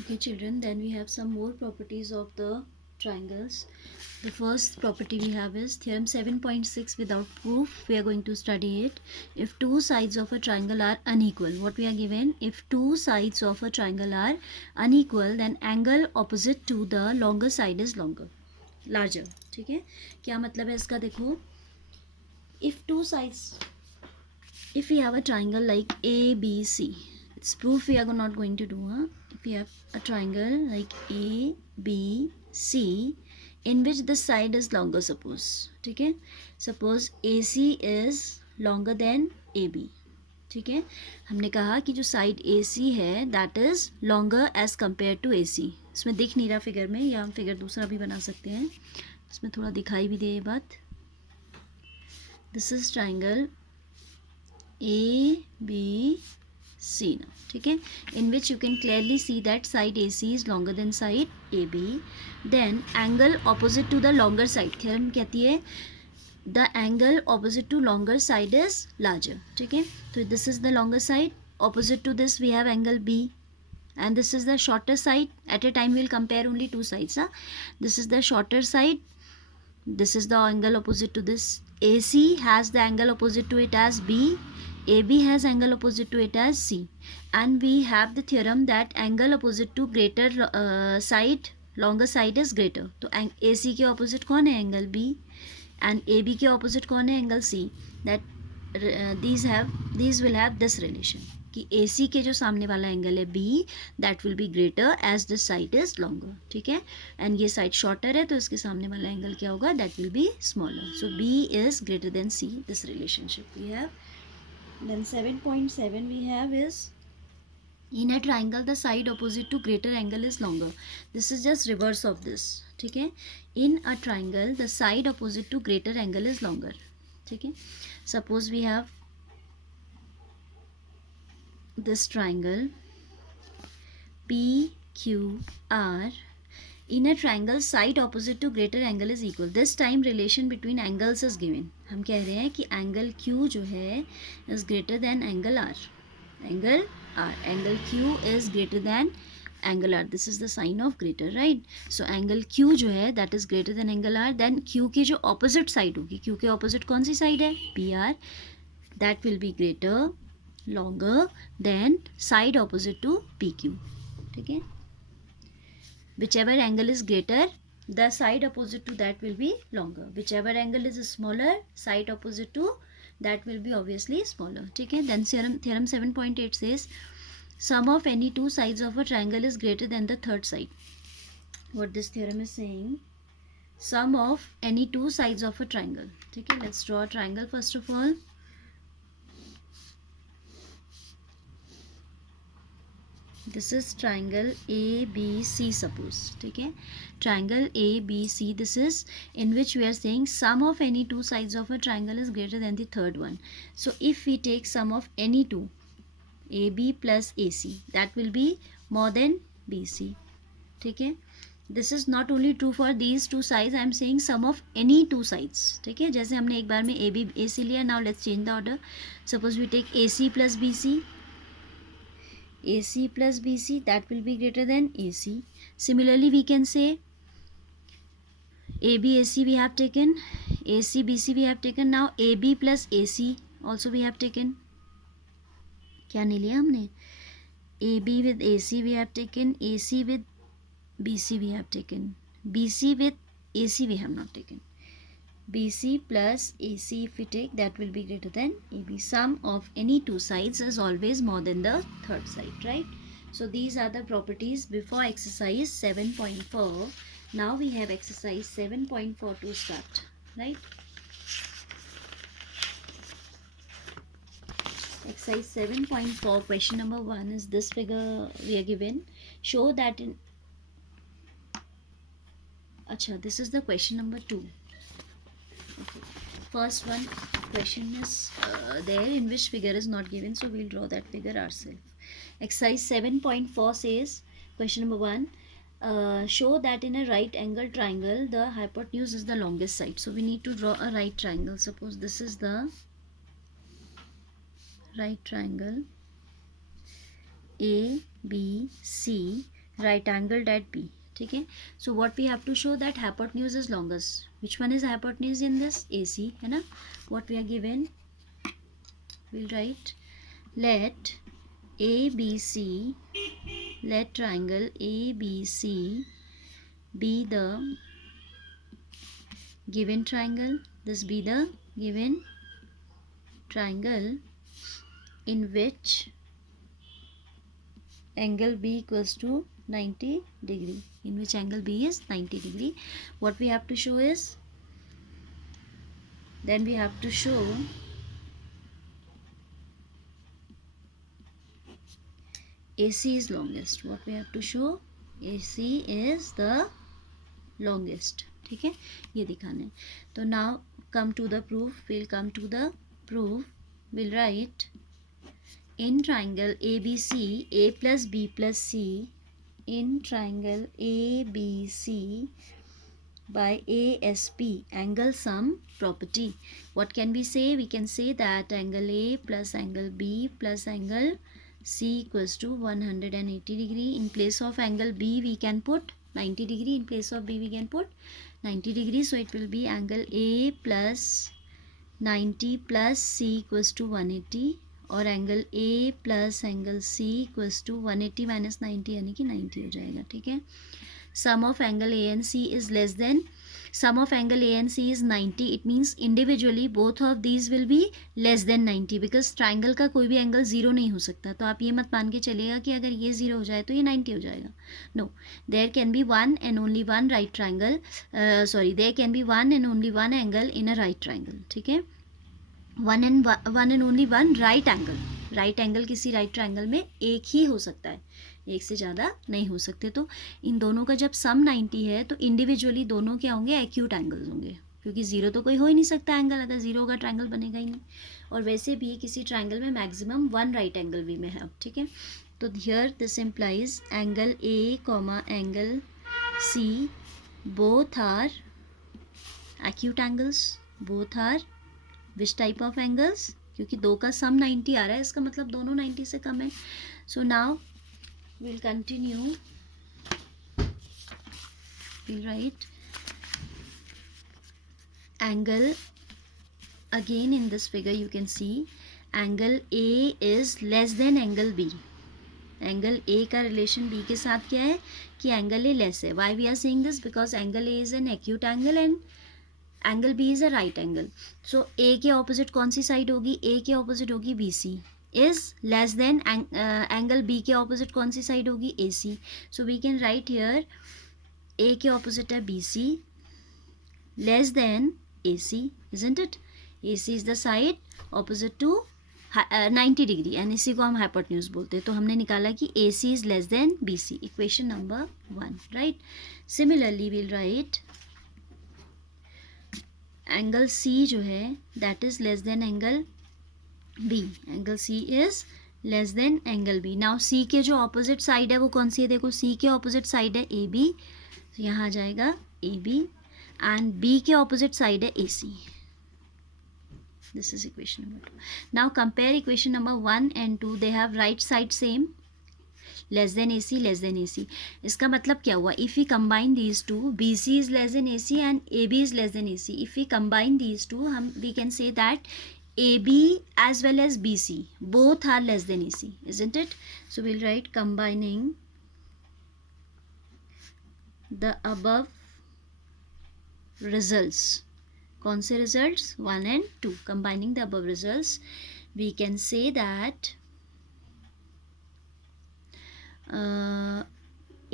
Okay, children, then we have some more properties of the triangles. The first property we have is theorem 7.6 without proof. We are going to study it. If two sides of a triangle are unequal, what we are given? If two sides of a triangle are unequal, then angle opposite to the longer side is larger. ठीक है, क्या मतलब है इसका? देखो, if two sides, if we have a triangle like ABC, it's proof we are not going to do. If we have a triangle like ABC in which the side is longer, suppose, ठीक है, suppose AC is longer than AB, ठीक है, हमने कहा कि जो side AC है that is longer as compare to AC. इसमें दिख नहीं रहा फिगर में, या हम फिगर दूसरा भी बना सकते हैं, इसमें थोड़ा दिखाई भी दे ये बात. This is triangle ABC now, ठीक है, in which you can clearly see that side AC is longer than side AB. Then angle opposite to the longer side, theorem कहती है the angle opposite to longer side is larger, ठीक है, तो this is the longer side, opposite to this we have angle B, and this is the shorter side. At a time we will compare only two sides. This is the shorter side, this is the angle opposite to this. AC has the angle opposite to it as B, AB has angle opposite to it as C, and we have the theorem that angle opposite to greater side, longer side is greater. तो AC के opposite कौन है? Angle B, and AB के opposite कौन है? Angle C. That these will have this relation कि AC के जो सामने वाला एंगल है B, that will be greater as the side is longer, ठीक है, एंड ये साइड शॉर्टर है तो इसके सामने वाला एंगल क्या होगा? That will be smaller. So B is greater than C. This relationship we have. Then 7.7 we have is in a triangle the side opposite to greater angle is longer. This is just reverse of this, ठीक है. In a triangle the side opposite to greater angle is longer, ठीक है. Suppose we have this triangle PQR. In a triangle side opposite to greater angle is equal. This time relation between angles is given. हम कह रहे हैं कि angle Q जो है is greater than angle R. Angle R, angle Q is greater than angle R. This is the sign of greater, right? So angle Q जो है that is greater than angle R. Then Q की जो opposite side होगी, Q के opposite कौन सी side है? PR. That will be greater, longer than side opposite to PQ, ठीक है. Whichever angle is greater, the side opposite to that will be longer. Whichever angle is smaller, side opposite to that will be obviously smaller, ठीक है. Then theorem 7.8 says sum of any two sides of a triangle is greater than the third side. What this theorem is saying, sum of any two sides of a triangle, ठीक है. Let's draw a triangle first of all. This is triangle ABC, suppose, ठीक है, triangle ABC. This is in which we are saying sum of any two sides of a triangle is greater than the third one. So if we take sum of any two, AB plus AC, that will be more than BC, ठीक है. This is not only true for these two sides, I am saying sum of any two sides, ठीक है. जैसे हमने एक बार में AB AC लिया, now let's change the order. Suppose we take AC plus BC, AC plus BC, that will be greater than AC. Similarly we can say AB AC we have taken, AC BC we have taken. Now AB plus AC also we have taken. क्या नहीं लिया हमने? AB with AC we have taken, AC with BC we have taken, BC with AC we have not taken. BC plus AC if we take, that will be greater than AB. Sum of any two sides is always more than the third side, right? So these are the properties before exercise 7.4. Now we have exercise 7.4 to start, right? Exercise 7.4 question number 1 is this figure we are given. Show that in this is the question number 2. Okay. First one question is there in which figure is not given, so we'll draw that figure ourselves. Exercise 7.4 says, question number 1, show that in a right angle triangle the hypotenuse is the longest side. So we need to draw a right triangle. Suppose this is the right triangle ABC, right angled at B. ठीक है. So what we have to show that hypotenuse is longest. Which one is hypotenuse in this? AC है ना. What we are given, we'll write let ABC, let triangle ABC be the given triangle. This be the given triangle in which angle B equals to 90 degree. In which angle B is 90 degree. What we have to show is, then we have to show AC is longest. What we have to show, AC is the longest. ठीक है, ये दिखाना है. तो now come to the proof. We'll come to the proof. We'll write in triangle ABC, A plus B plus C, in triangle ABC by ASP, angle sum property. What can we say? We can say that angle A plus angle B plus angle C equals to 180 degree. In place of angle B we can put 90 degree. In place of B we can put 90 degree. So it will be angle A plus 90 plus C equals to 180, और angle A plus angle C equals to 180 minus 90 यानी कि 90 हो जाएगा. ठीक है. Sum of angle A and C is less than sum of angle A and C is 90. It means individually both of these will be less than 90 because triangle का कोई भी angle zero नहीं हो सकता. तो आप ये मत मान के चलिएगा कि अगर ये जीरो हो जाए तो ये 90 हो जाएगा. No, there can be one and only one right triangle, sorry, there can be one and only one angle in a right triangle. ठीक है. One and only one right angle. Right angle किसी right triangle में एक ही हो सकता है, एक से ज़्यादा नहीं हो सकते. तो इन दोनों का जब सम 90 है तो इंडिविजुअली दोनों क्या होंगे, एक्यूट एंगल्स होंगे, क्योंकि जीरो तो कोई हो ही नहीं सकता एंगल. अगर जीरो होगा ट्राइंगल बनेगा ही नहीं. और वैसे भी किसी ट्राइंगल में मैक्सिमम वन राइट एंगल भी में है. ठीक है. तो here this implies angle A comma angle C both are acute angles. Both are which type of angles, क्योंकि दो का सम 90 आ रहा है, इसका मतलब दोनों 90 से कम है. So now we'll continue. We'll write angle, again in this figure you can see angle A is less than angle B. Angle A का रिलेशन B के साथ क्या है कि एंगल A लेस है. Why we are saying this, because angle A is an acute angle and angle B is a right angle. So A के opposite कौन सी साइड होगी, A के ऑपोजिट होगी BC. is less than angle B के opposite कौन सी side होगी, AC. so we can write here A के opposite है BC less than AC, isn't it? AC is the side opposite to 90 degree and इसी को हम hypotenuse बोलते हैं. तो हमने निकाला कि AC is less than BC. equation number 1, right? Similarly we'll write angle C जो है that is less than angle B. Angle C is less then angle B. Now C के जो ऑपोजिट साइड है वो कौन सी है, देखो C के ऑपोजिट साइड है AB, तो यहाँ आ जाएगा AB, एंड B के ऑपोजिट साइड है AC. This is equation number 2. Now compare equation number 1 and 2. They have right side same, less than AC, less than AC. इसका मतलब क्या हुआ, if we combine these two, BC is less than AC and AB is less than AC. If we combine these two, हम we can say that AB as well as BC both are less than AC, isn't it? So we'll write combining the above results. कौन से results, 1 and 2. Combining the above results, we can say that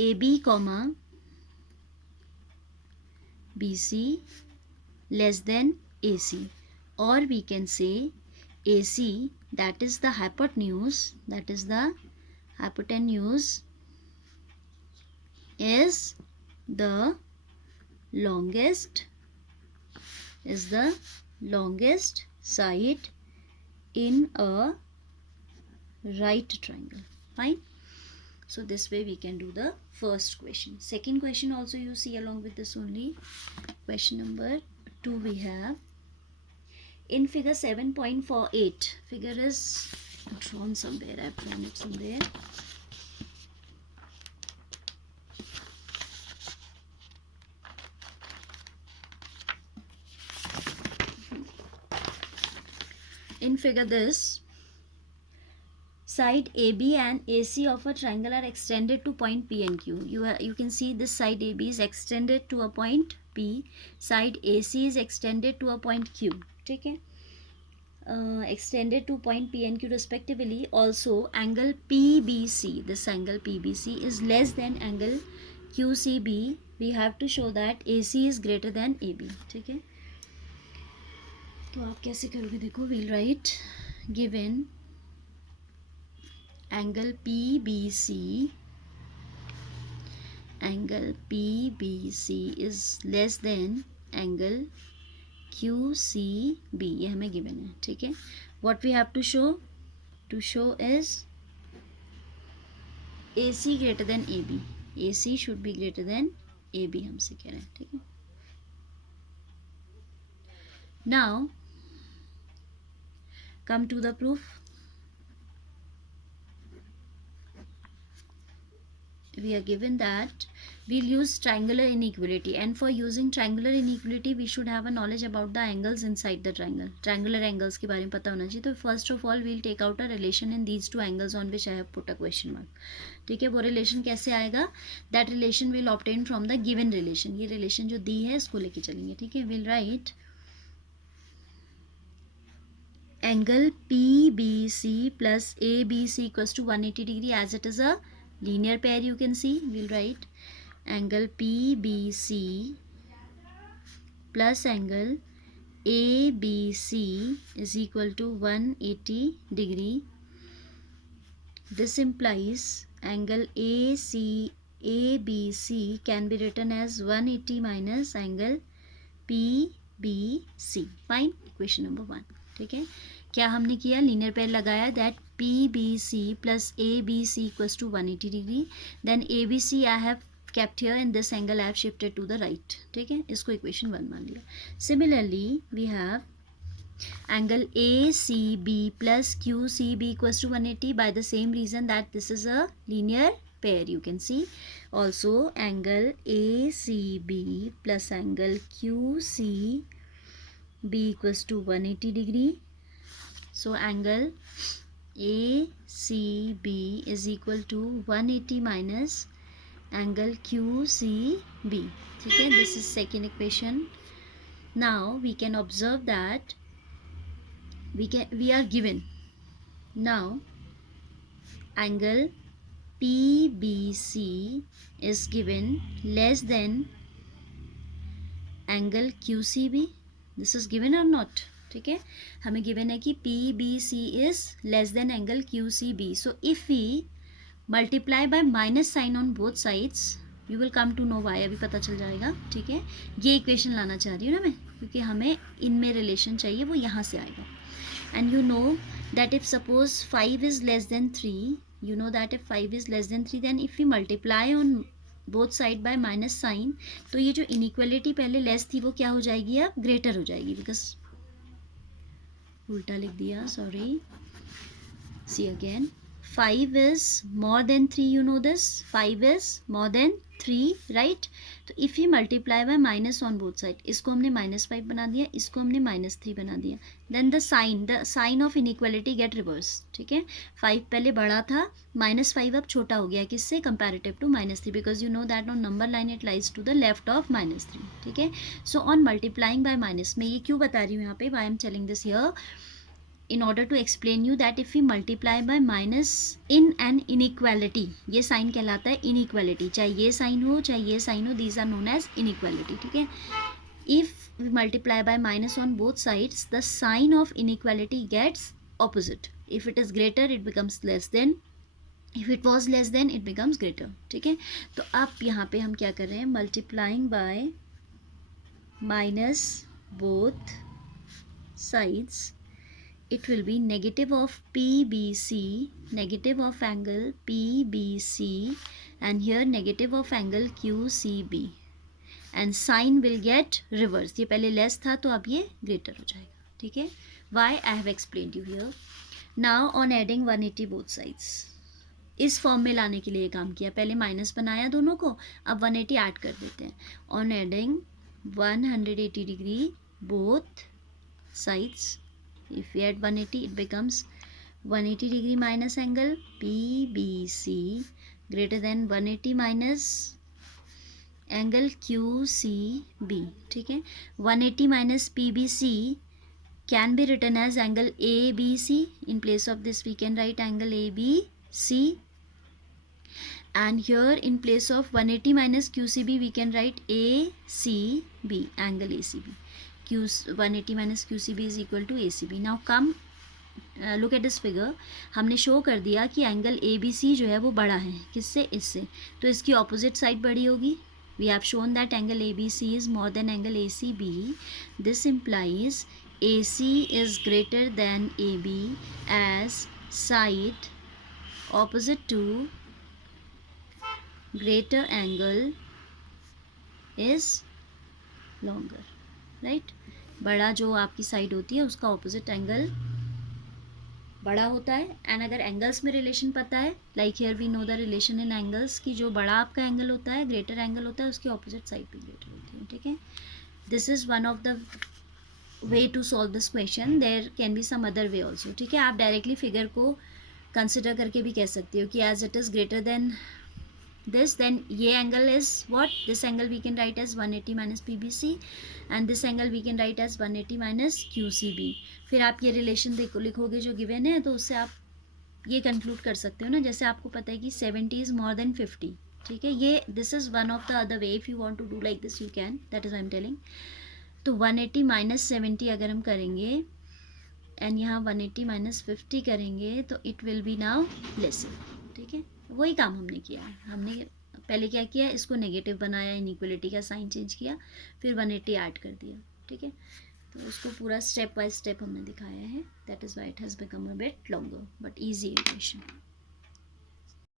AB comma BC less than AC. Or we can say AC, that is the hypotenuse, is the longest side in a right triangle. Fine. So this way we can do the first question. Second question also you see along with this only. Question number 2 we have. In figure 7.48, figure is drawn somewhere, I have drawn it somewhere. figure this. Side AB and AC of a triangle are extended to point P and Q. You can see this side AB is extended to a point P. Side AC is extended to a point Q. ठीक है, extended to point P and Q respectively. Also, angle PBC, this angle PBC is less than angle QCB. We have to show that AC is greater than AB. ठीक है, तो आप कैसे करोगे देखो. We'll write given angle PBC is less than angle QCB. ये हमें given है. ठीक है, what we have to show is AC greater than AB. AC should be greater than AB हमसे कह रहे हैं. ठीक है, now come to the proof. We are given that we'll use triangular inequality, and for using triangular inequality we should have a knowledge about the angles inside the triangle. Triangular angles के बारे में पता होना चाहिए. तो first of all we'll take out a relation in these two angles on which I have put a question mark. ठीक है, वो relation कैसे आएगा? That relation will obtain from the given relation. ये relation जो दी है इसको लेके चलेंगे. ठीक है, we'll write angle PBC plus ABC equals to 180 degree. As it is a linear pair, you can see, we'll write angle PBC plus angle ABC is equal to 180 degree. This implies angle ABC can be written as 180 minus angle PBC. Fine, equation number 1. ठीक है, क्या हमने किया? Linear pair लगाया. That PBC plus ABC equals to 180 degree. Then ABC I have kept here and this angle I have shifted to the right. ठीक है, इसको equation 1 मान लिया. Similarly we have angle ACB plus QCB equals to 180 by the same reason that this is a linear pair. You can see also angle ACB plus angle QCB equals to 180 degree. So angle ACB is equal to 180 minus angle QCB. ठीक है, this is second equation. Now we can observe that we are given now angle PBC is given less than angle QCB. This is given or not? ठीक है, हमें given है कि PBC is less than angle QCB. So if we multiply by minus sign on both sides, you will come to know why. अभी पता चल जाएगा. ठीक है, ये इक्वेशन लाना चाह रही हूँ ना मैं, क्योंकि हमें इनमें रिलेशन चाहिए, वो यहाँ से आएगा. And you know that if suppose 5 is less than 3, you know that if 5 is less than 3, then if we multiply on both side by minus sign, तो ये जो inequality पहले less थी वो क्या हो जाएगी? अब greater हो जाएगी. Because उल्टा लिख दिया, sorry. See again, 5 is more than 3, you know this. 5 is more than 3, right? तो if we multiply by minus on both side, इसको हमने -5 बना दिया, इसको हमने -3 बना दिया. Then the sign of inequality get reversed. ठीक है, 5 पहले बड़ा था, -5 अब छोटा हो गया. किससे? comparative to -3, because you know that on number line it lies to the left of -3. ठीक है, so on multiplying by minus, मैं ये क्यों बता रही हूँ यहाँ पे, why I am telling this here, in order to explain you that if we multiply by minus in an inequality, ये साइन कहलाता है inequality. चाहे ये साइन हो चाहे ये साइन हो, these are known as inequality. ठीक है, if we multiply by minus on both sides, the sign of inequality gets opposite. If it is greater, it becomes less than. If it was less than, it becomes greater. ठीक है, तो अब यहाँ पे हम क्या कर रहे हैं? multiplying by minus both sides, it will be negative of PBC, negative of angle PBC, and here negative of angle QCB, and sign will get reversed. ये पहले less था तो अब ये greater हो जाएगा. ठीक है, why I have explained you here. Now on adding 180 both sides, इस फॉर्म में लाने के लिए काम किया. पहले माइनस बनाया दोनों को, अब 180 ऐड कर देते हैं. On adding 180 degree both sides, If we add 180, it becomes 180 degree minus angle PBC greater than 180 minus angle QCB. ठीक है, 180 minus PBC can be written as angle ABC. In place of this we can write angle ABC, and here in place of 180 minus QCB we can write ACB, angle ACB. 180 minus QCB is equal to ACB. Now come look at this figure. हमने show कर दिया कि angle ABC जो है वो बड़ा है किससे, इससे, तो इसकी ऑपोजिट साइड बड़ी होगी. We have shown that angle ABC is more than angle ACB. This implies AC is greater than AB as side opposite to greater angle is longer. Right, बड़ा जो आपकी साइड होती है उसका ऑपोजिट एंगल बड़ा होता है. एंड अगर एंगल्स में रिलेशन पता है, like here we know the relation in angles, कि जो बड़ा आपका एंगल होता है, ग्रेटर एंगल होता है, उसकी ऑपोजिट साइड भी ग्रेटर होती है. ठीक है, this is one of the way to solve this question. There can be some other way also. ठीक है, आप डायरेक्टली फिगर को कंसिडर करके भी कह सकते हो कि as it is greater than this, then ये angle is what, this angle we can write as 180 minus PBC and this angle we can write as 180 minus QCB. फिर आप ये रिलेशन देखो लिखोगे जो गिवन है, तो उससे आप ये कंक्लूड कर सकते हो ना, जैसे आपको पता है कि 70 इज़ मोर देन 50. ठीक है, ये this is one of the other way. If you want to do like this you can, that is I am telling. तो 180 माइनस 70 अगर हम करेंगे एंड यहाँ 180 माइनस 50 करेंगे तो it will be now lesson. ठीक है, वही काम हमने किया है. हमने पहले क्या किया, इसको नेगेटिव बनाया, इनइक्वलिटी का साइन चेंज किया, फिर 180 ऐड कर दिया. ठीक है, तो उसको पूरा स्टेप बाय स्टेप हमने दिखाया है. That is why it has become a bit longer but easy equation.